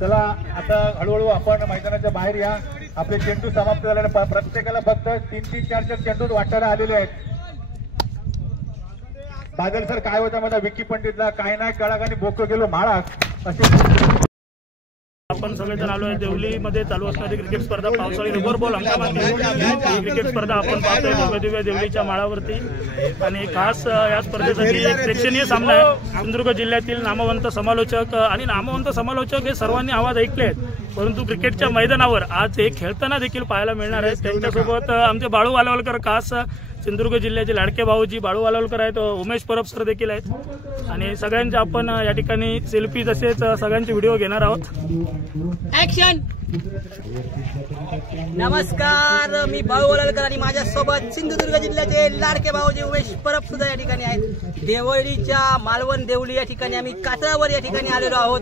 चला आता हळूहळू आपण मैदानाच्या बाहेर या। आपले चेंडू समाप्त झालेले, प्रत्येकाला फक्त 3-3, 4-4 चेंडू वाटायला आलेले आहेत। बादल सर काय होता माझा विकी पंडितला काय नाही कळाक आणि बोक गेलो महाराज असे। आपण सगळेजण आलो आहे देवलीमध्ये चालू असणारी क्रिकेट स्पर्धा पावसाळी रबर बॉल अंकामध्ये क्रिकेट स्पर्धा आपण पाहतोय भव्यदिव्य देवलीच्या माळावरती। आणि खास या स्पर्धेसाठी एक प्रेक्षणीय सामना आहे। सिंधुदुर्ग जिल्ह्यातील नामवंत समालोचक हे सर्वांनी आवाज ऐकले आहेत, परंतु क्रिकेटच्या मैदानावर आज हे खेळताना देखील पाहायला मिळणार आहे। त्यांच्यासोबत आमचे बाळू वालवलकर, खास सिंधुदुर्ग जिल्ह्याचे लाडके भाऊजी बाळू वालवलकर आहेत, उमेश परब सर देखील आहेत। आणि सगळ्यांचे आपण या ठिकाणी सेल्फी तसेच सगळ्यांचे व्हिडिओ घेणार आहोत। ऍक्शन। नमस्कार, मी बाळू वालवलकर आणि माझ्यासोबत सिंधुदुर्ग जिल्ह्याचे लाडके भाऊजी उमेश परब सुद्धा या ठिकाणी आहेत। देवळीच्या मालवण देवली या ठिकाणी आम्ही कातळावर या ठिकाणी आलेलो आहोत।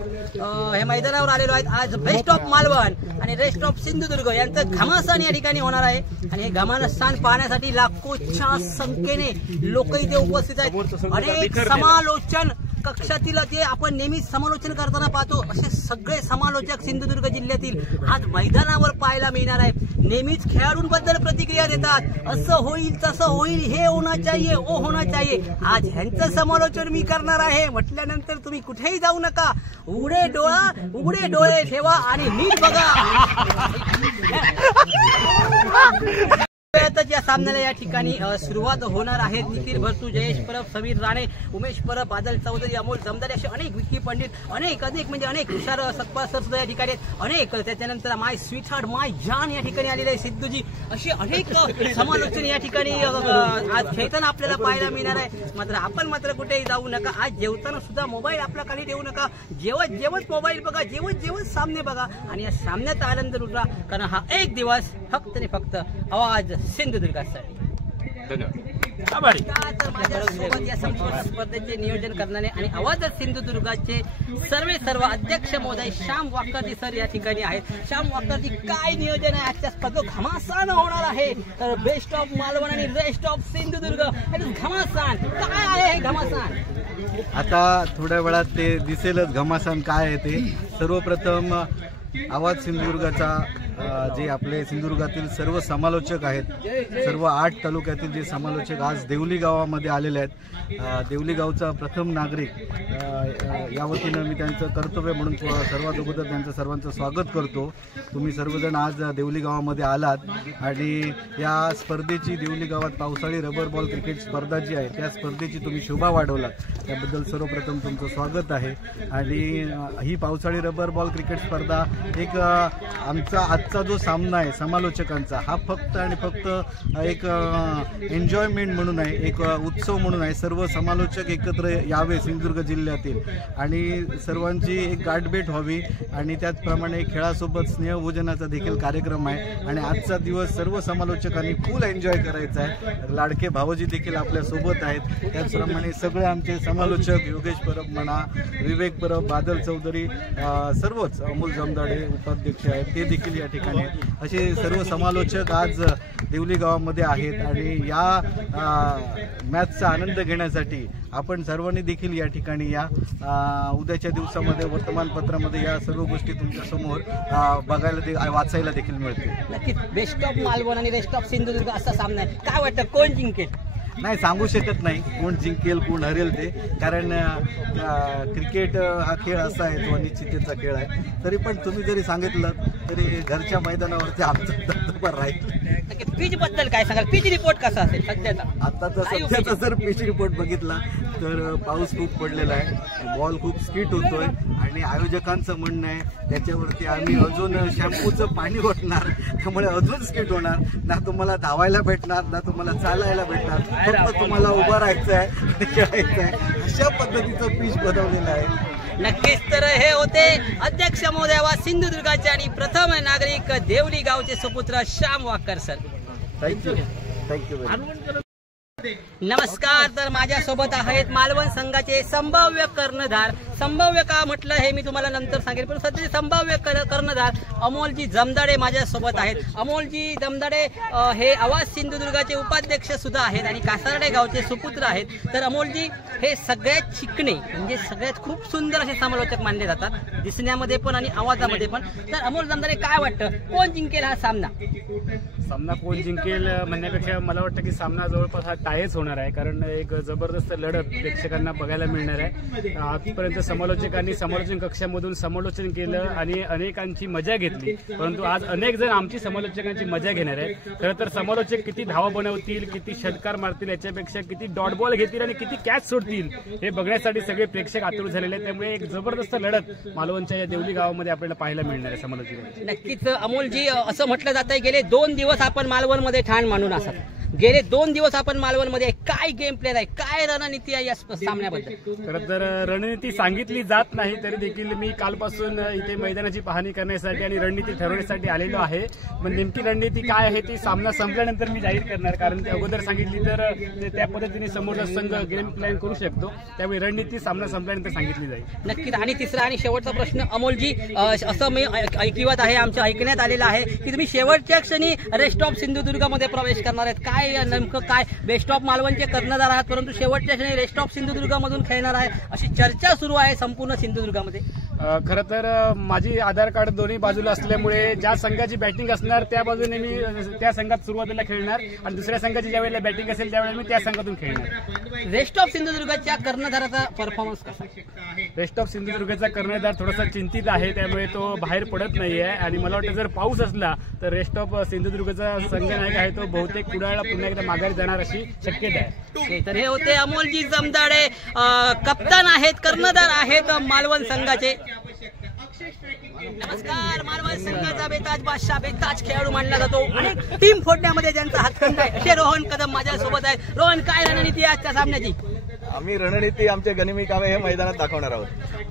हे मैदानावर आलेलो आहेत। आज बेस्ट ऑफ मालवण आणि रेस्ट ऑफ सिंधुदुर्ग यांचं घमासान या ठिकाणी होणार आहे। आणि हे घमासान पाहण्यासाठी लाखोच्या संख्येने लोक इथे उपस्थित आहेत। अनेक समालोचन कक्षातील जे आपण नेहमी समालोचन करताना पाहतो असे सगळे समालोचक सिंधुदुर्ग जिल्ह्यातील आज मैदानावर पाहायला मिळणार आहे। नेहमीच खेळाडूंबद्दल प्रतिक्रिया देतात, असं होईल तसं होईल, हे होना चाहिए ओ होना चाहिए। आज ह्यांचं समालोचन मी करणार आहे म्हटल्यानंतर तुम्ही कुठेही जाऊ नका, उघडे डोळे ठेवा आणि नीट बघा। या सामन्याला या ठिकाणी सुरुवात होणार आहे। निखिल भरतू, जयेश परब, समीर राणे, उमेश परब, बादल चौधरी, अमोल जमदारे असे अनेक विकी पंडित, अनेक म्हणजे अनेक हुशार सतपाल सर सुद्धा या ठिकाणी अनेक। त्याच्यानंतर माय स्वीट हार्ट माय जान या ठिकाणी आलेले आहे, सिद्धूजी, असे अनेक समालोचन या ठिकाणी आज खेळताना आपल्याला पाहायला मिळणार आहे। मात्र आपण कुठेही जाऊ नका। आज जेवताना सुद्धा मोबाईल आपल्या खाली ठेवू नका, जेवत मोबाईल बघा, जेवत सामने बघा आणि या सामन्याचा आनंद लुटा, कारण हा एक दिवस फक्त आणि फक्त आवाज सिंधुदुर्गासाठी। आभारी। माझ्यासोबत या संपूर्ण स्पर्धेचे नियोजन करणारे आणि आवाज सिंधुदुर्गाचे सर्व अध्यक्ष महोदय श्याम वाकरजी सर या ठिकाणी आहेत। श्याम वाकरजी, काय नियोजन आहे आजच्या स्पर्धेत? घमासान होणार आहे, तर बेस्ट ऑफ मालवण आणि रेस्ट ऑफ सिंधुदुर्ग घमासान, काय आहे हे घमासान? आता थोड्या वेळात ते दिसेलच घमासान काय आहे ते। सर्वप्रथम आवाज सिंधुदुर्गाचा जे आपले सिंधुदुर्गातील सर्व समालोचक आहेत, सर्व 8 तालुक्यातील जे समालोचक आज देवली गावामध्ये आलेले आहेत। देवली गावचा प्रथम नागरिक या वतीनं मी त्यांचं कर्तव्य म्हणून सर्वात अगोदर त्यांचं सर्वांचं स्वागत करतो। तुम्ही सर्वजण आज देवली गावामध्ये आलात आणि या स्पर्धेची देवली गावात पावसाळी रबर बॉल क्रिकेट स्पर्धा जी आहे त्या स्पर्धेची तुम्ही शोभा वाढवलात, त्याबद्दल सर्वप्रथम तुमचं स्वागत आहे। आणि ही पावसाळी रबर बॉल क्रिकेट स्पर्धा एक आमचा आजचा जो सामना आहे समालोचकांचा, हा फक्त आणि फक्त एक एन्जॉयमेंट म्हणून आहे, एक उत्सव म्हणून आहे। सर्व समालोचक एकत्र यावे सिंधुदुर्ग जिल्ह्यातील आणि सर्वांची एक गाठभेट व्हावी आणि त्याचप्रमाणे खेळासोबत स्नेहभोजनाचा देखील कार्यक्रम आहे। आणि आजचा दिवस सर्व समालोचकांनी फुल एन्जॉय करायचा आहे। लाडके भावजी देखील आपल्या सोबत आहेत, त्याचप्रमाणे सगळे आमचे समालोचक योगेश परब म्हणा, विवेक परब, बादल चौधरी, सर्वच अमोल जमदारे उपाध्यक्ष आहेत ते देखील या ठिकाणी आहेत। असे सर्व समालोचक आज देवली गावामध्ये आहेत आणि या मॅचचा आनंद घेण्यासाठी आपण सर्वांनी देखील या ठिकाणी या। उद्याच्या दिवसामध्ये वर्तमानपत्रामध्ये या सर्व गोष्टी तुमच्या समोर बघायला वाचायला देखील मिळतील। नक्कीच बेस्ट ऑफ मालवण आणि रेस्ट ऑफ सिंधुदुर्ग असा सामना आहे। काय वाटतं कोण जिंकेल? नाही सांगू शकत नाही कोण जिंकेल कोण हरेल ते, कारण क्रिकेट हा खेळ असा आहे तो अनिश्चिततेचा खेळ आहे। तरी पण तुम्ही जरी सांगितलं तरी घरच्या मैदानावरती आमचं दबदबा राहील। पिच बद्दल काय सांगाल? पिच रिपोर्ट कसा असेल सध्याचा? आताचा सध्याचा जर पिच रिपोर्ट बघितला तर पाऊस खूप पडलेला आहे, बॉल खूप स्किट होतोय आणि आयोजकांचं म्हणणं आहे त्याच्यावरती आम्ही अजून शॅम्पूचं पाणी ओतणार, त्यामुळे अजून स्किट होणार, ना तुम्हाला धावायला भेटणार ना तुम्हाला चालायला भेटणार, फक्त तुम्हाला उभं राहायचं आहे आणि खेळायचं आहे। अशा पद्धतीचं पिच बनवलेलं आहे। नक्कीच, तर हे होते अध्यक्ष महोदय वा सिंधुदुर्गाचे आणि प्रथम नागरिक देवली गावचे सुपुत्र श्याम वाकर सर। थँक्यू। नमस्कार, तर माझ्यासोबत आहेत मालवण संघाचे संभाव्य कर्णधार संभाव्य का म्हटलं हे मी तुम्हाला नंतर सांगेल, पण सध्या संभाव्य कर्णधार अमोलजी जमदाडे माझ्यासोबत आहेत. अमोलजी जमदाडे हे आवाज सिंधुदुर्गाचे उपाध्यक्ष सुद्धा आहेत आणि कासारडे गावचे सुपुत्र आहेत. तर अमोलजी हे सगळ्यात चिकणे म्हणजे सगळ्यात खूप सुंदर असे समालोचक मानले जातात, दिसण्यामध्ये पण आणि आवाजामध्ये पण. तर अमोल जमदाडे, काय वाटतं कोण जिंकेल हा सामना? सामना कोण जिंकेल म्हणण्यापेक्षा मला वाटतं की सामना जवळपास हा टायच होणार आहे, कारण एक जबरदस्त लढत प्रेक्षकांना बघायला मिळणार आहे. आजपर्यंत समालोचकांनी समालोचन कक्षामधून समालोचन केलं आणि अनेकांची मजा घेतली, परंतु आज अनेक जण आमची समालोचकांची मजा घेणार आहे. खरं तर समालोचक किती धावा बनवतील, किती षटकार मारतील, याच्यापेक्षा किती डॉट बॉल घेतील आणि किती कॅच सोडतील हे बघण्यासाठी सगळे प्रेक्षक आतुर झालेले आहेत. त्यामुळे एक जबरदस्त लढत मालवणच्या या देवली गावामध्ये आपल्याला पाहायला मिळणार आहे समालोचकांची. नक्कीच अमोलजी, असं म्हटलं जात आहे गेले 2 दिवस आपण मालवणमध्ये ठाण मांडून असत, गेले 2 दिवस आपण मालवणमध्ये, काय गेम प्लॅन आहे, काय रणनीती आहे या सामन्याबद्दल? खरं तर रणनीती सांगितली जात नाही, तरी देखील मी कालपासून इथे मैदानाची पाहणी करण्यासाठी आणि रणनीती ठरवण्यासाठी आलेलो आहे. पण नेमकी रणनीती काय आहे ती सामना संपल्यानंतर मी जाहीर करणार, कारण ते अगोदर सांगितली तर त्या पद्धतीने समोरचा संघ गेम प्लॅन करू शकतो. त्यामुळे रणनीती सामना संपल्यानंतर सांगितली जाईल. नक्कीच. आणि तिसरा आणि शेवटचा प्रश्न अमोलजी, असं मी ऐकिवत आहे, आमच्या ऐकण्यात आलेलं आहे की तुम्ही शेवटच्या क्षणी रेस्ट ऑफ सिंधुदुर्गमध्ये प्रवेश करणार आहेत. काय नेमकं काय, बेस्ट ऑफ मालवणचे कर्णधार आहात परंतु शेवटच्या क्षणी रेस्ट ऑफ सिंधुदुर्गमधून खेळणार आहे अशी चर्चा सुरू आहे संपूर्ण सिंधुदुर्गामध्ये. खरं तर माझी आधार कार्ड दोन्ही बाजूला असल्यामुळे ज्या संघाची बॅटिंग असणार त्या बाजूने मी त्या संघात सुरुवातीला खेळणार आणि दुसऱ्या संघाची ज्या वेळेला बॅटिंग असेल त्यावेळेला मी त्या संघातून खेळणार. रेस्ट ऑफ सिंधुदुर्गाच्या कर्णधाराचा परफॉर्मन्स कसा? रेस्ट ऑफ सिंधुदुर्गाचा कर्णधार थोडासा चिंतित आहे, त्यामुळे तो बाहेर पडत नाहीये आणि मला वाटतं जर पाऊस असला तर रेस्ट ऑफ सिंधुदुर्गचा संघनायक आहे तो बहुतेक कुडाळला पुन्हा एकदा माघारी जाणार अशी शक्यता आहे. तर हे होते अमोलजी जमदाडे, कप्तान आहेत, कर्णधार आहेत मालवण संघाचे. नमस्कार. मालवण संघाचा बेताज बादशाह, बेताज खेळाडू मानला जातो आणि टीम फोडण्यामध्ये ज्यांचा हातखंड आहे असे रोहन कदम माझ्यासोबत आहेत. रोहन, काय रणनीती आहे आजच्या सामन्याची? आम्ही रणनीती आमच्या गनिमी कावे हे मैदानात दाखवणार आहोत.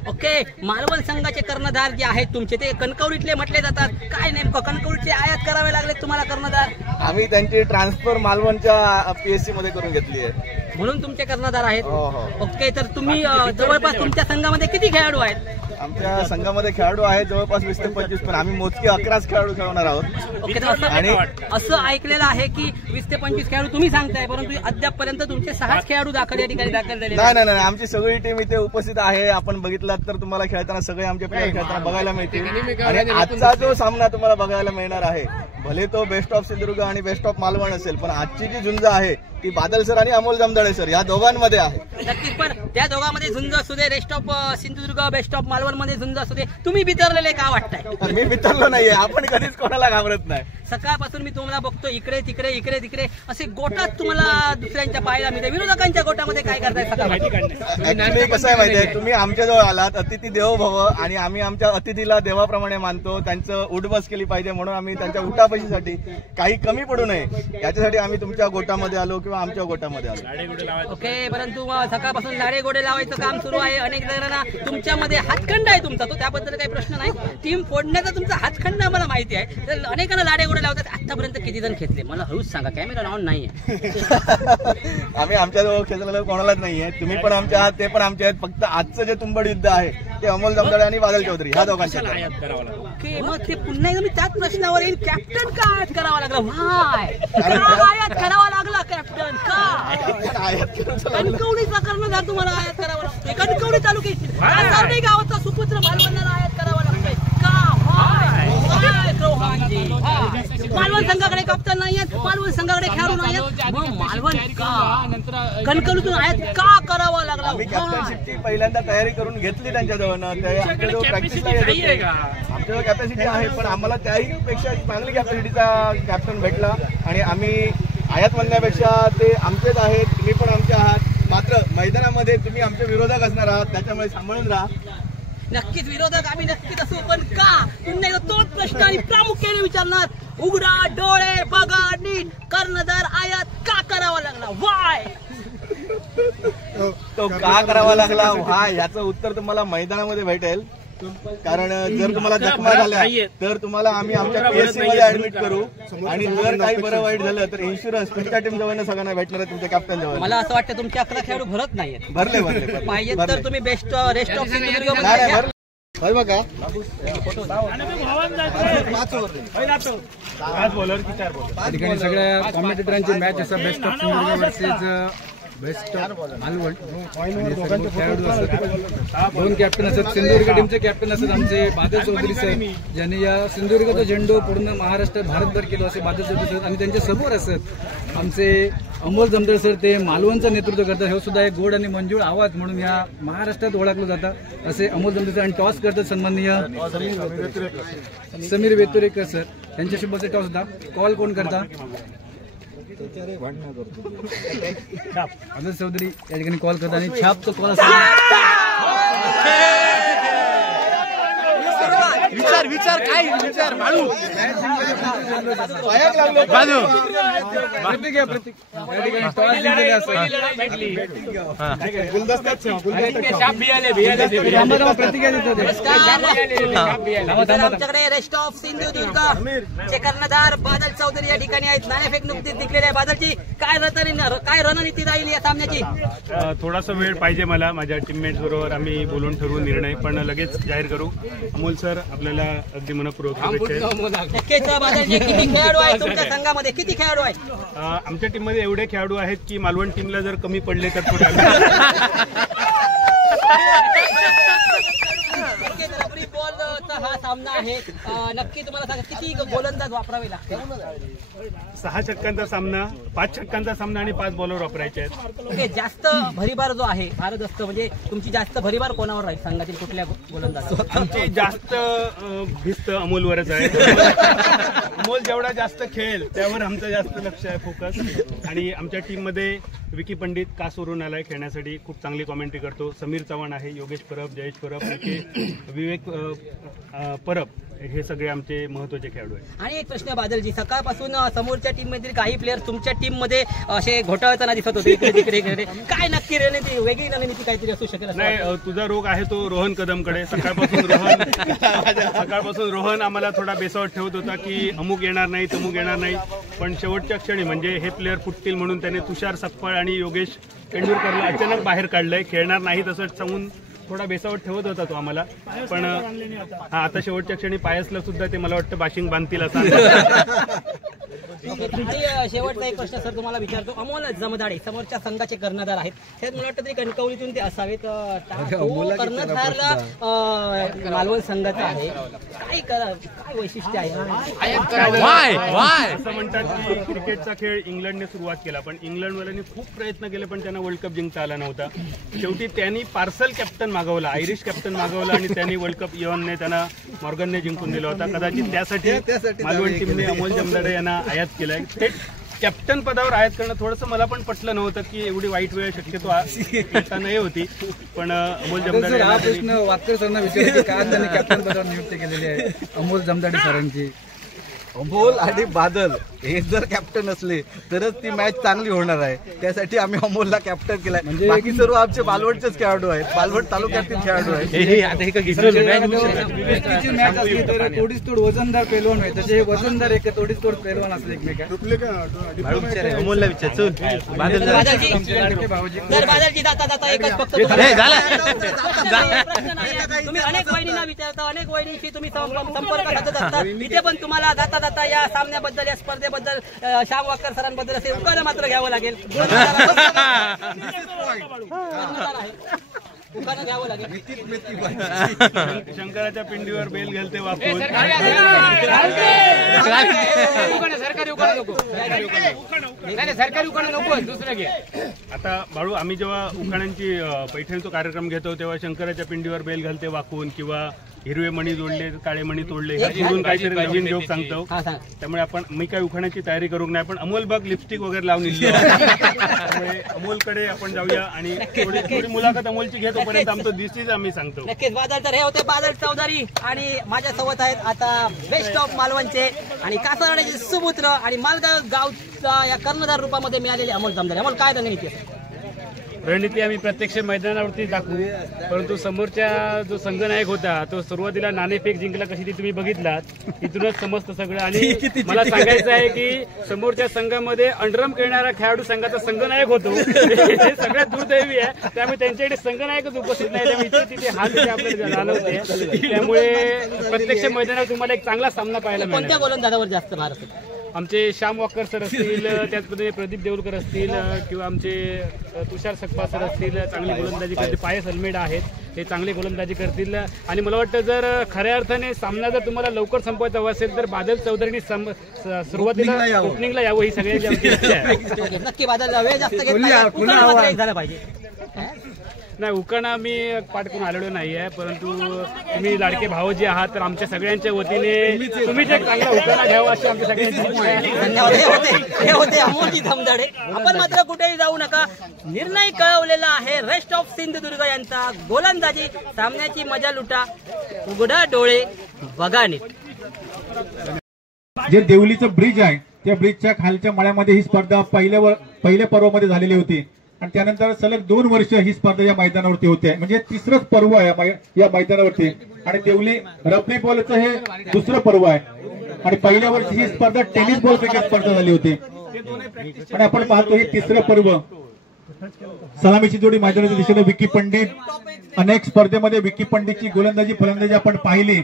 ओके. मालवण संघाचे कर्णधार जे आहेत तुमचे ते कणकवलीतले म्हटले जातात, काय नेमकं कणकवलीचे आयात करावे लागले तुम्हाला कर्णधार? आम्ही त्यांची ट्रान्सफर मालवणच्या पीएससी मध्ये करून घेतली आहे, म्हणून तुमचे कर्णधार आहेत. हो हो. ओके. तर तुम्ही जवळपास तुमच्या संघामध्ये किती खेळाडू आहेत? आमच्या संघामध्ये खेळाडू आहेत जवळपास 20 ते 25, पण आम्ही मोजके 11 खेळाडू खेळवणार आहोत. ओके. आणि असं ऐकलेलं आहे की 20 ते 25 खेळाडू तुम्ही सांगताय, परंतु अद्यापपर्यंत तुमचे 6 खेळाडू दाखल या ठिकाणी दाखल झाले. नाही, आमची सगळी टीम इथे उपस्थित आहे. आपण बघितलात तर तुम्हाला खेळताना सगळे आमचे प्लेयर खेळताना बघायला मिळतील. आणि आजचा जो सामना तुम्हाला बघायला मिळणार आहे, भले तो बेस्ट ऑफ सिंधुदुर्ग आणि बेस्ट ऑफ मालवण असेल, पण आजची जी झुंज आहे ती बादल सर आणि अमोल जमदाडे सर या दोघांमध्ये आहे. नक्कीच. पण त्या दोघांमध्ये झुंज असू दे, rest of Sindhudurg best of Malvan मध्ये झुंज असू दे, तुम्ही बितरलेले का वाटताय? मी बितरलो नाहीये, आपण कधीच कोणाला घाबरत नाही. सकाळपासून मी तुम्हाला बघतो इकडे तिकडे इकडे तिकडे असे गोटात तुम्हाला दुसऱ्यांच्या पाहायला मिळते. विरोधकांच्या गोटामध्ये काय करताय सकाळ? ऍक्च्युली कसं आहे माहितीये, तुम्ही आमच्याजवळ आलात, अतिथी देवो भव, आणि आम्ही आमच्या अतिथीला देवाप्रमाणे मानतो. त्यांचं उठबस केली पाहिजे म्हणून आम्ही त्यांच्या उठाबशीसाठी काही कमी पडू नये याच्यासाठी आम्ही तुमच्या गोटामध्ये आलो किंवा आमच्या गोटामध्ये आलो. ओके. परंतु सकाळपासून लाडे गोडे लावायचं काम सुरू आहे. अनेक जणांना तुमच्यामध्ये हातखंड आहे तुमचा, तो त्याबद्दल काही प्रश्न नाही. टीम फोडण्याचा तुमचा हातखंड आम्हाला माहिती आहे. तर अनेकांना लाडे गोडे लावतात. आतापर्यंत किती जण खेचले मला हळूच सांगा, कॅमेरा ऑन नाहीये. आम्ही आमच्याजवळ खेचलेलं कोणालाच नाहीये. तुम्ही पण आमच्या आहात, ते पण आमचे आहेत. फक्त आजचं जे तुंबड युद्ध आहे ते अमोल जमदाडे आणि बादल चौधरी ह्या दोघांच्या. ओके. मग ते पुन्हा एकदा मी त्याच प्रश्नावर येईल, कॅप्टन का आयात करावा लागला? आयात करावा लागला कॅप्टन का? कणकवलीचा कर्णधार तुम्हाला आयात करावा लागतोय. कणकवली तालुक्याची कासारडे गावाचा सुपुत्र मालवणला आयात करावा लागतोय का? मालवण संघाकडे कप्तान नाही आहेत, मालवण संघाकडे खेळाडू नाही आहेत, मग मालवण का कणकवलीतून आयात का करावा लागला? आम्ही कॅप्टनशिपची पहिल्यांदा तयारी करून घेतली त्यांच्याजवळ. आमच्याजवळ प्रॅक्टिसला आमच्याजवळ कॅपॅसिटी आहे, पण आम्हाला त्याही पेक्षा चांगली कॅपॅसिटीचा कॅप्टन भेटला आणि आम्ही आयात म्हणण्यापेक्षा ते आमचेच आहेत, तुम्ही पण आमचे आहात. मात्र मैदानामध्ये तुम्ही आमचे विरोधक असणार आहात, त्याच्यामुळे सांभाळून राहा. नक्कीच विरोधक आम्ही नक्कीच असू, पण का? पुन्हा एकदा तोच प्रश्न आणि प्रामुख्याने विचारणार. उघडा डोळे बघा नीट, कर्णधार आयात का करावा लागला? वाय? तो का करावा लागला व्हाय याचं उत्तर तुम्हाला मैदानामध्ये भेटेल. कारण जर तुम्हाला जखमा झाल्या तर तुम्हाला आम्ही आमच्या PSC मध्ये ऍडमिट करू आणि जर काही बरं वाईट झालं तर इन्शुरन्स तुमच्या टीम जवळ सगळ्यांना भेटणार आहे, तुमच्या कॅप्टन जवळ. मला असं वाटतं तुमचे 11 खेळाडू भरत नाहीयेत. भरले पाहिजे तर तुम्ही रेस्ट ऑफ सिंधुदुर्ग बघा या ठिकाणी सगळ्या कॉमेंटेटरांची मॅच असा best of Sindhudurg versus best Malvan. खेळाडू असतात, 2 कॅप्टन असतात. सिंधुदुर्ग टीमचे कॅप्टन असतात आमचे बादल चौधरी साहेब, ज्यांनी या सिंधुदुर्गचा झेंडू पूर्ण महाराष्ट्र भारतभर केलो असे बादल चौधरी साहेब. आणि त्यांच्या समोर असत आमचे अमोल जमदार सर, ते मालवणचं नेतृत्व करतात. हे सुद्धा एक गोड आणि मंजूळ आवाज म्हणून या महाराष्ट्रात ओळखलं जातं असे अमोल जमदार सर. आणि टॉस करतात सन्माननीय समीर वेतुरेकर सर, त्यांच्याशी बसे टॉस होता. कॉल कोण करता? बादल चौधरी या ठिकाणी कॉल करतात आणि छापचा कॉल असतो. विचार काय विचार बाळू प्रतीक या ठिकाणी टॉस जिंकलेले असतात. आमच्याकडे रेस्ट ऑफ सिंधुदुर्ग चे कर्णधार बादल चौधरी या ठिकाणी आहेत. नाणेफेक नुकतीच जिंकलेली आहे. बादलची काय रणनीती राहील या सामन्याची? थोडासा वेळ पाहिजे मला माझ्या टीममेट्स बरोबर आम्ही बोलून ठरवू निर्णय, पण लगेच जाहीर करू. अमोल सर आपल्याला अगदी मनपूर्वक शुभेच्छा. नक्कीच बादलचे किती खेळाडू आहेत तुमच्या संघामध्ये? किती खेळाडू आहेत? आमच्या टीममध्ये एवढे खेळाडू आहेत की मालवण टीमला जर कमी पडले तर पुढे हा सामना आहे. नक्की तुम्हाला सांगा किती गोलंदाज वापरावे लागते? 6 षटकांचा सामना, 5 षटकांचा सामना आणि 5 बॉलर वापरायचे आहेत. ओके, जास्त भरीबार जो आहे भारत असतं म्हणजे तुमची जास्त भरीबार कोणावर राहील संघातील कुठल्या गोलंदाज? आमची जास्त भिस्त अमोलवरच आहे. अमोल जेवढा जास्त खेळेल त्यावर आमचं जास्त लक्ष आहे, फोकस. आणि आमच्या टीममध्ये विकी पंडित कासवरून आलाय खेळण्यासाठी, खूप चांगली कॉमेंट्री करतो. समीर चव्हाण आहे, योगेश परब, जयेश परब, विवेक परब, हे सगळे आमचे महत्वाचे खेळाडू आहेत. आणि एक प्रश्न बादलजी, सकाळपासून समोरच्या टीम मधील काही प्लेयर तुमच्या टीम मध्ये असे घोटाळताना दिसत होते, इकडे तिकडे. काय नक्की रणनीती, वेगळी रणनीती काहीतरी असू शकेल? नाही, तुझा रोग आहे तो रोहन कदमकडे. सकाळपासून रोहन आम्हाला थोडा बेसावत ठेवत होता की अमुक येणार नाही, तमुक येणार नाही. पण शेवटच्या क्षणी म्हणजे हे प्लेयर फुटतील म्हणून त्याने तुषार सकपाळ आणि योगेश तेंडुलकरला अचानक बाहेर काढलंय. खेळणार नाही तसं सांगून थोडा बेसावत ठेवत होता तो आम्हाला. पण आता शेवटच्या क्षणी पायसला सुद्धा ते मला वाटतं बाशिंग बांधतील असं. आणि शेवटचा एक प्रश्न सर तुम्हाला विचारतो. अमोल जमदाडे समोरच्या संघाचे कर्णधार आहेत, हे मला वाटतं तरी कणकवलीतून ते असावेत. कर्णधारला मालवण संघाचा आहे, काय वैशिष्ट्य आहे? असं म्हणतात की क्रिकेटचा खेळ इंग्लंडने सुरुवात केला, पण इंग्लंडवाल्यांनी खूप प्रयत्न केले पण त्यांना वर्ल्ड कप जिंकता आला नव्हता. शेवटी त्यांनी पार्सल कॅप्टन मागवला, आयरिश कॅप्टन मागवला आणि त्यांनी वर्ल्ड कप इव्हनने त्यांना मॉर्गनने जिंकून दिला होता. कदाचित त्यासाठी मालवण टीमने अमोल जमदाडे यांना आयात केलाय. थेट कॅप्टन पदावर आयात करणं थोडंसं मला पण पटलं नव्हतं की एवढी वाईट वेळ शक्यतो येता नाही होती. पण अमोल जमदाडे, हा प्रश्न वातकर सरांना विचारतो, का त्यांनी कॅप्टन पदावर नियुक्ती केलेली आहे अमोल जमदाडे सरांची? अमोल आणि बादल हे जर कॅप्टन असले तरच ती मॅच चांगली होणार आहे. त्यासाठी आम्ही अमोलला कॅप्टन केलाय. म्हणजे बाकी सर्व आमचे मालवणचेच खेळाडू आहेत, मालवण तालुक्यातील खेळाडू आहेत. मॅच असली तर तोडीस तोड वजनदार पेलवान आहे, तसे वजनदार एक तोडीस तोड पेलवान असले एकमेका. अमोलला विचार बादलजी जाता एकच फक्त तुम्ही अनेक वहिनींना विचारता, अनेक वहिनीशी तुम्ही संपर्क साधत असता. इथे पण तुम्हाला जाता जाता या सामन्याबद्दल, या स्पर्धेबद्दल, श्याम वाकर सरांबद्दल असे उखाणं मात्र घ्यावं लागेल. उखाणं घ्यावं लागेल. शंकराच्या पिंडीवर बेल घालते वापरून. सरकारी उखाणं नको, दुसरं घे. आता बाळू, आम्ही जेव्हा उखाण्यांची पैठणचा कार्यक्रम घेतो तेव्हा शंकराच्या पिंडीवर बेल घालते वाकून किंवा हिरवे मणी जोडले, काळे मणी तोडले, ह्यातून काहीतरी नवीन जोक सांगतो. त्यामुळे मी काय उखाण्याची तयारी करू नाही, पण अमोल बघ लिपस्टिक वगैरे लावून इल्लो. त्यामुळे अमोलकडे आपण जाऊया आणि थोडी मुलाखत अमोलची घेतो पर्यंत आमचं दिसतीच आम्ही सांगतो. नक्कीच बादल, तर हे होते बादल चौधरी आणि माझ्यासोबत आहेत आता बेस्ट ऑफ मालवणचे आणि कासरवाड्याचे सुपुत्र आणि मालगाव गावचा या कर्णधार रूपामध्ये मिळालेले अमोल जमदाडे. अमोल, काय रणनीती आहे? रणनीती आम्ही प्रत्यक्ष मैदानावरती दाखवू, परंतु समोरच्या जो संघनायक होता तो सुरुवातीला नाणेफेक जिंकला कशी ती तुम्ही बघितलात, इथूनच समजतं सगळं. आणि मला सांगायचं आहे की समोरच्या संघामध्ये अंडरम खेळणारा खेळाडू संघाचा संघनायक होतो, हे सगळ्यात दुर्दैवी आहे. त्यामुळे त्यांच्याकडे संघनायकच उपस्थित नाही, त्यामुळे इथे तिथे हाल तिथे आपल्याला जाणवते. त्यामुळे प्रत्यक्ष मैदानात तुम्हाला एक चांगला सामना पाहायला मिळेल. कोणत्या गोलंदाजावर जास्त भार असेल? आमचे श्याम वाकर सर असतील, त्याचप्रमाणे प्रदीप देऊलकर असतील, किंवा आमचे तुषार सकपा सर असतील, चांगली गोलंदाजी करतील. पायस अल्मेडा आहेत, हे चांगली गोलंदाजी करतील. आणि मला वाटतं जर खऱ्या अर्थाने सामना जर तुम्हाला लवकर संपवायचा हवा असेल तर बादल चौधरींनी सुरुवातीला ओपनिंगला यावं, ही सगळ्यांची आमची इच्छा आहे. नक्की बादल वेळ जास्त झाला पाहिजे. नाही, उकाणा मी पाठ करून आलेलो नाही आहे, परंतु तुम्ही लाडके भावजी आहात तर आमच्या सगळ्यांच्या वतीने तुम्हीच एक चांगला उकाणा घ्यावा अशी आमच्या सगळ्यांची इच्छा आहे. धन्यवाद. हे होते अमोलजी धमदाडे. आपण मात्र कुठेही जाऊ नका, निर्णय कळवलेला आहे. रेस्ट ऑफ सिंधुदुर्ग यांचा गोलंदाजी. सामन्याची मजा लुटा, उघडा डोळे बघा नीट. जे देवलीचं ब्रिज आहे त्या ब्रिजच्या खालच्या मळ्यामध्ये ही स्पर्धा पहिल्या पर्वामध्ये झालेली होती आणि त्यानंतर सलग 2 वर्ष ही स्पर्धा या मैदानावरती होते. म्हणजे तिसरंच पर्व आहे या मैदानावरती. आणि देवली रफरी बॉलचं हे दुसरं पर्व आहे. आणि पहिल्या वर्षी ही स्पर्धा टेनिस बॉल क्रिकेट स्पर्धा झाली होती आणि आपण पाहतो हे तिसरं पर्व. सलामीची जोडी मैदानाच्या दिशेने विकी पंडित. अनेक स्पर्धेमध्ये विकी पंडितची गोलंदाजी फलंदाजी आपण पाहिली.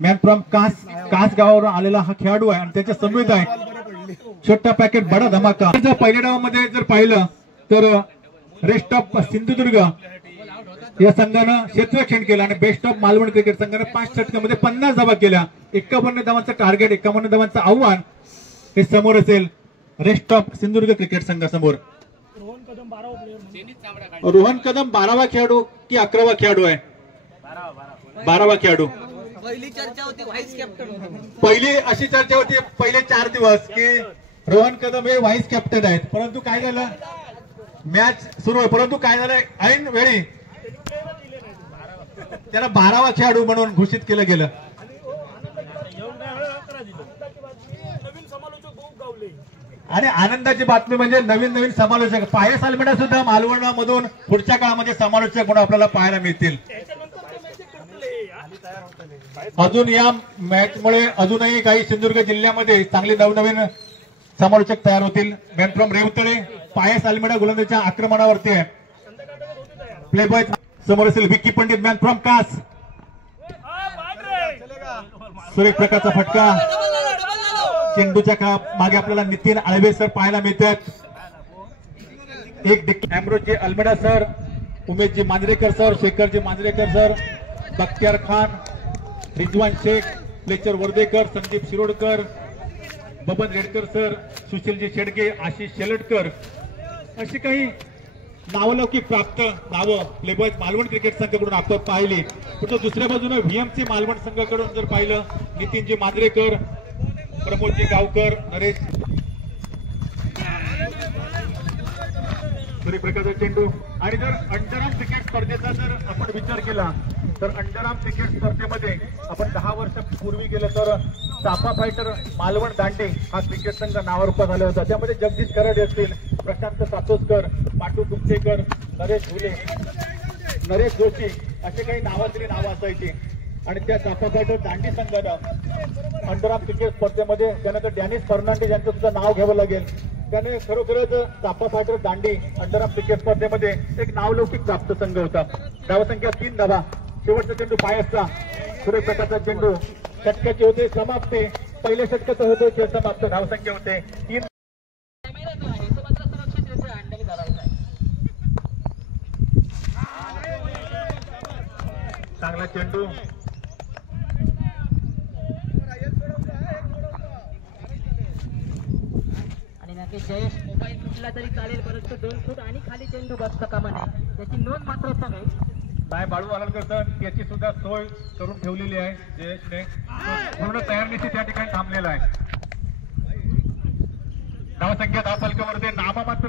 मॅन फ्रॉम कास गावावरून आलेला हा खेळाडू आहे आणि त्याच्या समवेत आहे छोटा पॅकेट बडा धमाका. पहिल्या डावामध्ये जर पाहिलं तर रेस्ट ऑफ सिंधुदुर्ग या संघानं क्षेत्ररक्षण केलं आणि बेस्ट ऑफ मालवण क्रिकेट संघानं 5 षटकामध्ये 50 धावा केल्या. 51 धावांचं टार्गेट, 51 धावांचं आव्हान हे समोर असेल रेस्ट ऑफ सिंधुदुर्ग क्रिकेट संघासमोर. रोहन कदम 12वा खेळाडू की 11वा खेळाडू आहे? 12वा खेळाडू. पहिली चर्चा होती व्हाईस कॅप्टन. पहिली अशी चर्चा होती पहिले 4 दिवस की रोहन कदम हे व्हाईस कॅप्टन आहेत, परंतु काय झालं, मॅच सुरू आहे परंतु काय झालं, ऐन वेळी त्याला 12वा खेळाडू म्हणून घोषित केलं गेलं. आणि आनंदाची बातमी म्हणजे नवीन समालोचक पायस अल्मेडा सुद्धा मालवणामधून पुढच्या काळामध्ये समालोचक म्हणून आपल्याला पाहायला मिळतील. अजून या मॅचमुळे अजूनही काही सिंधुदुर्ग जिल्ह्यामध्ये चांगले नवनवीन समालोचक तयार होतील. मॅन फ्रॉम रेवतळे पायस अल्मेडा गोलंदाजीच्या आक्रमणावरती आहे. प्लेबॉय समोर असेल विकी पंडित. मॅन फ्रॉम कास सुरेख प्रकारचा फटका. चेंडूच्या मागे आपल्याला नितीन आळवे सर पाहायला मिळतात. एक Amaroji Almeida sir, Umeshji Manjrekar sir, Shekharji Manjrekar sir, Bakhtiyar Khan, Rizwan Shaikh, Fletcher Vardekar, Sandeep Shirodkar, Baban Redkar sir, Sushilji Shedge, Ashish Sheltkar अशी काही नावलौकिक प्राप्त नावं प्लेबॉय मालवण क्रिकेट संघाकडून आपण पाहिली. पण दुसऱ्या बाजूने व्हीएमसी मालवण संघाकडून जर पाहिलं नितीनजी मांजरेकर, प्रमोदजी गावकर, नरेश सूर्यप्रकाशचा चेंडू. आणि जर अंडरआर्म क्रिकेट स्पर्धेचा जर आपण विचार केला तर अंडरआर्म क्रिकेट स्पर्धेमध्ये आपण 10 वर्षापूर्वी गेलं तर चाफा फायटर मालवण दांडे हा क्रिकेट संघ नावारूपास आला होता. त्यामध्ये जगदीश कराडे असतील, प्रशांत सातोसकर, पाटू गुप्तेकर, नरेश झुले, नरेश जोशी असे काही नावाजलेली नावं असायची. आणि त्या चाफा फायटर दांडी संघानं अंडरआर्म क्रिकेट स्पर्धेमध्ये त्यानंतर डॅनिस फर्नांडिस यांचं सुद्धा नाव घ्यावं लागेल. त्याने खरोखरच चाफा फायटर दांडी अंडरआर्म क्रिकेट स्पर्धेमध्ये एक नावलौकिक प्राप्त संघ होता. धावसंख्या 3 धावा. शेवटचा चेंडू पायसचा, सूर्यप्रकाशचा चेंडू षटकाचे होते समाप्ती. पहिल्या षटकाचं होते खेळ समाप्त. धावसंख्या होते 3. चांगला चेंडू. आणि नक्की जयेश मोबाईल तुटला तरी चालेल, परंतु 2 फूट आणि खाली चेंडू बसता कामा नये त्याची नोंद मात्र सगळे साय बाळू आलनकर सर याची सुद्धा सोय करून ठेवलेली आहे. जयेशने पूर्ण तयारीनिशी त्या ठिकाणी थांबलेला आहे. धावसंख्या धावफलकावरती नामा मात्र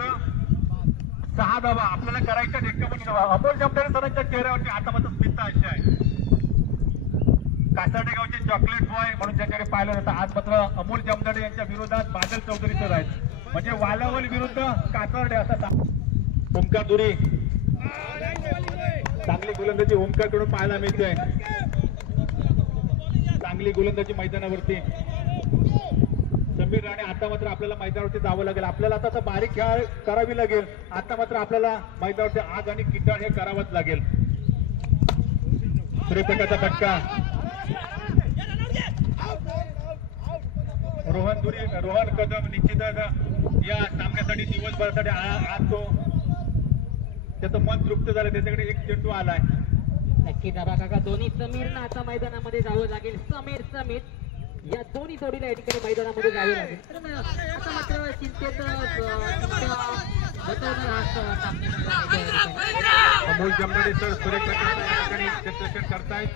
6 धावा. आपल्याला करायच्या 51 धावा. अमोल जमदारे सरांच्या चेहऱ्यावरती आता मात्र स्मित अशी आहे. कासार्डे गावचे चॉकलेट बॉय म्हणून ज्याकडे पाहिलं जातं आज मात्र अमोल जमदारे यांच्या विरोधात बादल चौधरी सर आहेत. म्हणजे वालावल विरुद्ध कासार्डे असा ओंकार दुरी चांगली गोलंदाजी ओमकारकडून पाहायला मिळते. चांगली गोलंदाजी मैदानावरती. समीर राणे आता मात्र आपल्याला मैदानावरती जावं लागेल. आपल्याला आता असं बारीक खेळ करावी लागेल. आता मात्र आपल्याला मैदानावरती आग आणि किटाळ हे करावंच लागेल. सूर्यप्रकाशचा फटका. रोहन कदम निश्चितच या सामन्यासाठी दिवसभरासाठी आज तो त्याचं मन तृप्त झालं. त्याच्याकडे एक चेंडू आलाय. नक्की दादा काका दोन्ही समीरना आता मैदानामध्ये जावं लागेल. समीर या दोन्ही जोडीला या ठिकाणी मैदानामध्ये जावे लागेल. आता मात्र चिंतेत अमोल जमनाडे सर सूर्यप्रकाश या ठिकाणी क्षेत्ररक्षण करतायत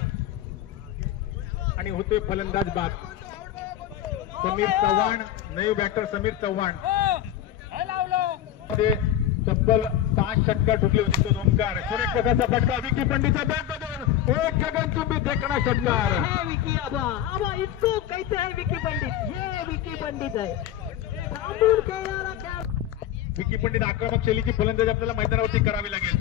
आणि होतोय फलंदाज बाद. समीर चव्हाण नवीन बॅटर. समीर चव्हाण तब्बल 5 षटकार ठोकले होते. तो ओमकार. सूर्यप्रकाशचा फटका. विकी पंडितचा बॅट बदल. एक गगनचुंबी फेकणा षटकार. विकी आबा इसको कहते हैं विकी पंडित. ये विकी पंडित है. थांबून खेळणारा खेळ. विकी पंडित आक्रमक शैलीची फलंदाजी आपल्याला मैदानावरती करावी लागेल.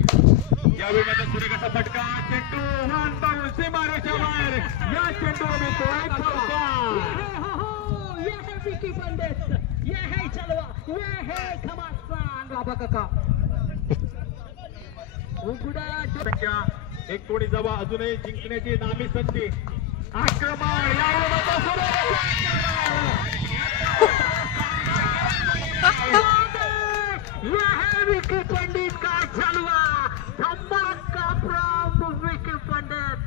यावेळी मात्र सूर्यप्रकाशचा फटका. चेंडू वन बाउल सीमारेषा बाहेर. या चेंडूमध्ये तो चौका. ये है विकी पंडित. ये है चलवा. ये है घमासान बाबा काका. संख्या एक कोणी जवळ अजूनही जिंकण्याची नामी संधी. आक्रमण. यावेळी मात्र विकी पंडित का जलवा. धमाका फ्रॉम विकी पंडित.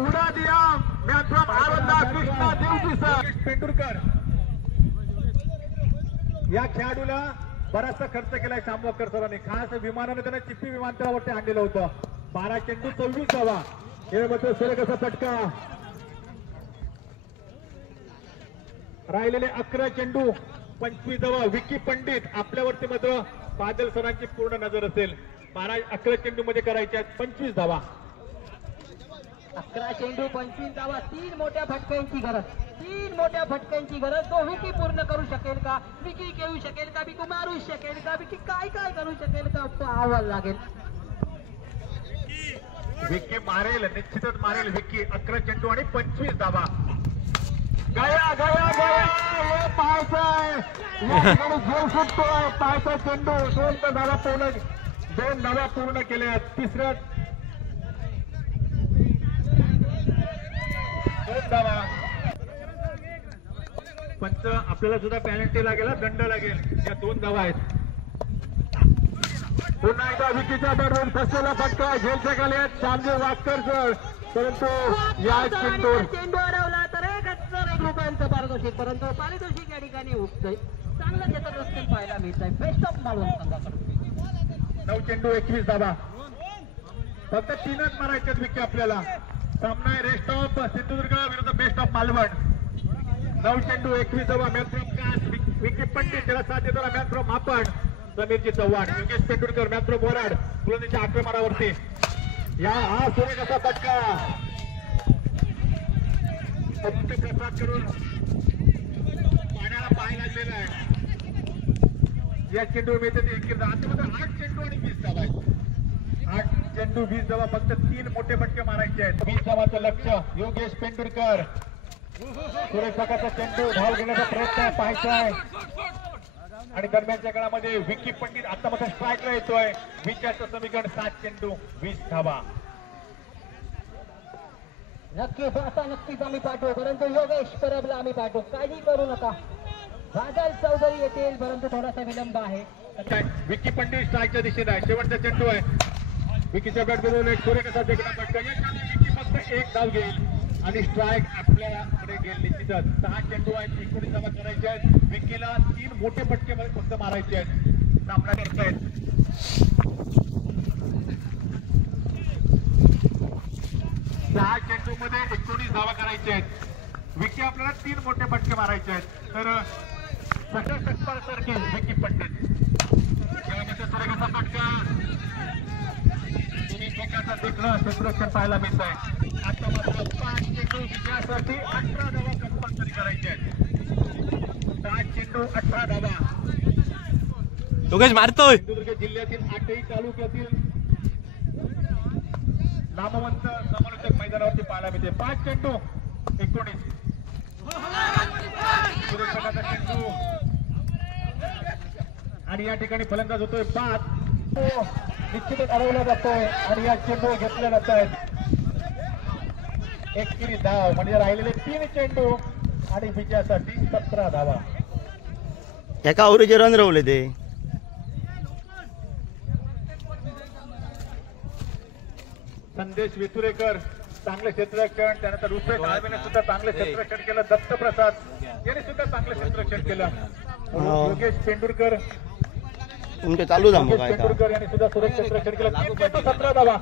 उडा दिया man from Ananda Krishna Devji sir. Pendurkar या खेळाडूला बराचसा खर्च केलाय शामवाकर सरांनी. खास विमानाने त्यांना चिप्पी विमानतळावरती आणलेलं होतं. 12 चेंडू 26 धावा. हे मात्र सूर्यप्रकाशचा फटका. राहिलेले 11 चेंडू 25 धावा. विकी पंडित आपल्यावरती मात्र बादल सरांची पूर्ण नजर असेल. 11 चेंडू मध्ये करायच्या 25 धावा. 11 चेंडू 25 धावा. 3 मोठ्या फटक्यांची गरज. 3 मोठ्या फटक्यांची गरज. तो विकी पूर्ण करू शकेल का? विकी घेऊ शकेल का? विकी मारू शकेल का? विकी काय करू शकेल का? पाहावं लागेल. विकी मारेल. निश्चितच मारेल विकी. 11 चेंडू आणि 25 धावा. गया हे पाहायचंय. घेऊ शकतोय पाहायचा चेंडू. 2 धावा पूर्ण. 2 धावा पूर्ण केल्या. तिसऱ्या 2 धावा. पंच आपल्याला सुद्धा पॅनल्टी लागेल. दंड लागेल. या 2 धावा आहेत. पुन्हा एकदा विकीच्या बरोबर फसलेला फटका. झेलच्या खाली श्यामजी वाटकर सर. परंतु या चेंडू हरवला तर 1 रुपयांचं पारितोषिक. परंतु पारितोषिक या ठिकाणी उठतंय. चांगलं त्याचं दर्शन पाहायला मिळत आहे. बेस्ट ऑफ मालवण संघाकडून. 9 चेंडू 21 धावा. फक्त 3च मारायचे विकी आपल्याला. सामना आहे रेस्ट ऑफ सिंधुदुर्ग विरुद्ध बेस्ट ऑफ मालवण. 9 चेंडू 21 धावा. Man from Kas Vicky Pandit. त्याला साथ देताना man from Mapan Sameerji Chavan. Yogesh Pendurkar man from Borad गोलंदाजीच्या आक्रमणावरती. या हा सूर्यप्रकाशचा फटका. प्रसाद करून पाण्याला पाय लागलेला आहे. या चेंडू मिळते ते 21 धावा. 8 चेंडू आणि 20 धावा आहेत. 8 चेंडू 20 धावा. फक्त 3 मोठे फटके मारायचे आहेत. 20 धावाचं लक्ष. योगेश पेंडुरकर. सूर्यप्रकाशचा चेंडू धाव घेण्याचा प्रयत्न पाहायचा आहे. आणि दरम्यानच्या काळामध्ये विकी पंडित आता मात्र स्ट्राईकला येतोय. 20चं समीकरण. 7 चेंडू 20 धावा. नक्कीच आम्ही पाठवू. परंतु योगेश परबला आम्ही पाठवू. काळजी करू नका. बादल चौधरी येतील. परंतु थोडासा विलंब आहे. विकी पंडित स्ट्राईकच्या दिशेने आहे. शेवटचा चेंडू आहे. विकीच्या बॅट बरोबर एक सूर्यप्रकाश देखील फटका. विकी फक्त 1 धाव घेईल आणि स्ट्राईक आपल्याकडे गेल. निश्चितच 6 चेंडू आहेत. 19 धावा करायच्या आहेत. विकीला 3 मोठे फटके फक्त मारायचे आहेत. सामना करतायत. 6 चेंडू मध्ये 19 धावा करायच्या आहेत. विकी आपल्याला 3 मोठे फटके मारायचे आहेत. तर सारखी विकी पंडित. यामध्ये सूर्यप्रकाशचा फटका. प्रकारचा देखणं क्षेत्ररक्षण पाहायला मिळत आहे. आता मात्र 5 चेंडू विजयासाठी 18 धावा कंपल्सरी करायचे आहेत. 5 चेंडू 18 धावा. योगेश मारतोय. सिंधुदुर्ग जिल्ह्यातील 8ही तालुक्यातील नामवंत समालोचक मैदानावरती पाहायला मिळते. 5 चेंडू 19 सूर्यप्रकाशचा चेंडू आणि या ठिकाणी फलंदाज होतोय 5. निश्चितच अडवला जातोय आणि या चेंडू घेतल्या जात आहेत. एकेरी धाव म्हणजे राहिलेले 3 चेंडू आणि विजयासाठी 17 धावा. एका ओव्हरीचे रन रवले ते. संदेश वितुरेकर चांगले क्षेत्ररक्षण, त्यानंतर रुपेश आळवेने सुद्धा चांगले क्षेत्ररक्षण केलं. दत्त प्रसाद यांनी सुद्धा चांगले क्षेत्ररक्षण केलं. योगेश पेंडुरकर तुमचे चालू जा मग काय पेंडुरकर यांनी सुद्धा सुरेख क्षेत्ररक्षण केलं. 3 चेंडू 17 धावा.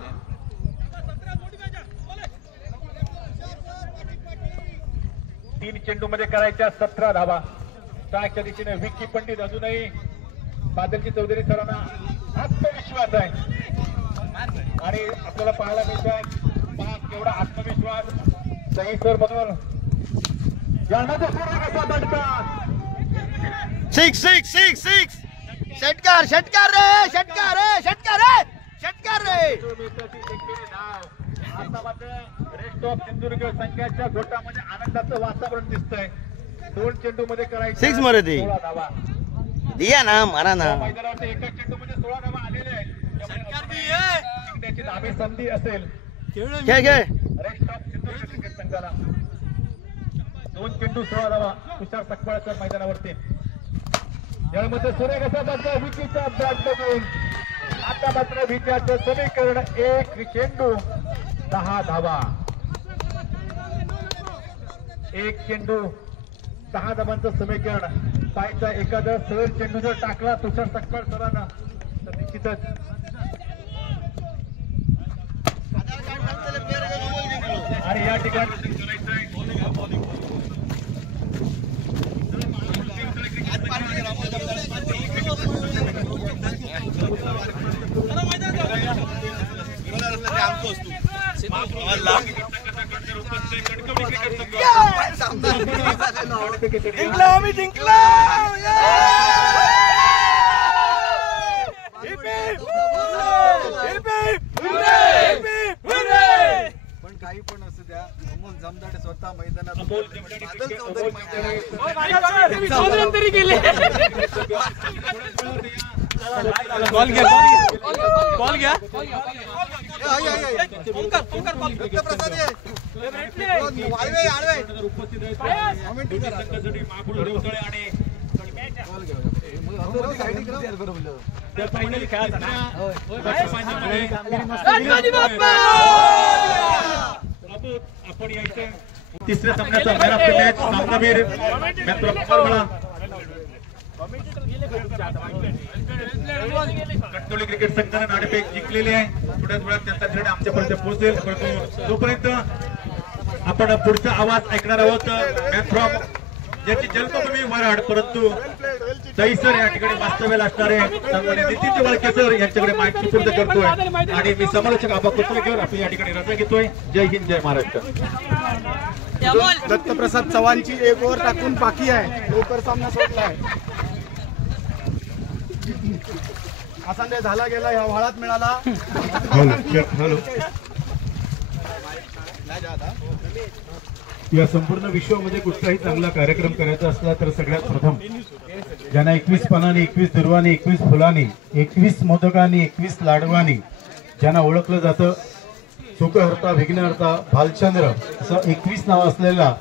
तीन चेंडू मध्ये करायच्या 17 धावा. ट्रॅकच्या दिशेने विक्की पंडित अजूनही बादलजी चौधरी सरांना आत्मविश्वास आहे आणि आपल्याला पाहायला मिळतंय केवढा आत्मविश्वास दहीसर मधून सिक्स सिक्स सिक्स सिक्स षटकार षटकार रे षटकार रे षटकार रे षटकार रे. आता मात्र रेस्ट ऑफ सिंधुदुर्ग संख्याच्या गोटामध्ये आनंदाचं वातावरण दिसतंय. 2 चेंडू मध्ये करायचं 6 मारे ती 16 धावा. दिया ना मारा ना. मैदानावरती एका चेंडू मध्ये 16 धावा आलेले आहेत. त्याची धावे संधी असेल. खेळ खेळ रेस्ट ऑफ सिंधुदुर्ग क्रिकेट संघाला 2 चेंडू 16 धावा. तुषार सकपाळकर मैदानावरती यामध्ये सुरेख असा बदला विकीचा बॅट बघून आता मात्र विजयाचं समीकरण 1 चेंडू 10 धावा. 1 चेंडू 10 धावांचं समीकरण. पायचा एखादा सहज चेंडू जर टाकला तुषार सकपाळ सरांना तर निश्चितच आणि या ठिकाणी आम्ही जिंकला. पण काही पण असू द्या, अमोल जमदाडे स्वतः मैदानात तरी गेले. कॉल घ्या कॉल घ्या. आपण यायचं तिसऱ्या सामन्याचा मॅन ऑफ द मॅच सामनावीर कटोली क्रिकेट संघाने नाणेफेक जिंकलेली आहे. थोड्याच वेळात त्यांचा निर्णय आमच्यापर्यंत पोहोचेल. परंतु तोपर्यंत आपण पुढचा आवाज ऐकणार आहोत. मॅन फ्रॉम ज्याची जन्मभूमी वराड परंतु दहीसर या ठिकाणी वास्तव्याला असणारे सन्माननीय नितीन वळकेसर यांच्याकडे माईक सुपूर्द करतोय आणि मी समालोचक आबा कुत्रेकर आपली या ठिकाणी रजा घेतोय. जय हिंद जय महाराष्ट्र. दत्तप्रसाद चव्हाणची 1 ओव्हर टाकून बाकी आहे. लवकर सामना सोडलाय. आसांदे झाला गेला ह्या व्हाळात मिळाला. या संपूर्ण विश्वामध्ये कुठलाही चांगला कार्यक्रम करायचा असला तर सगळ्यात प्रथम ज्यांना 21 पानांनी 21 दुर्वानी 21 फुलांनी 21 मोदकांनी 21 लाडवानी ज्यांना ओळखलं जातं सुखहर्ता विघ्नहर्ता भालचंद्र असं 21 नाव असलेला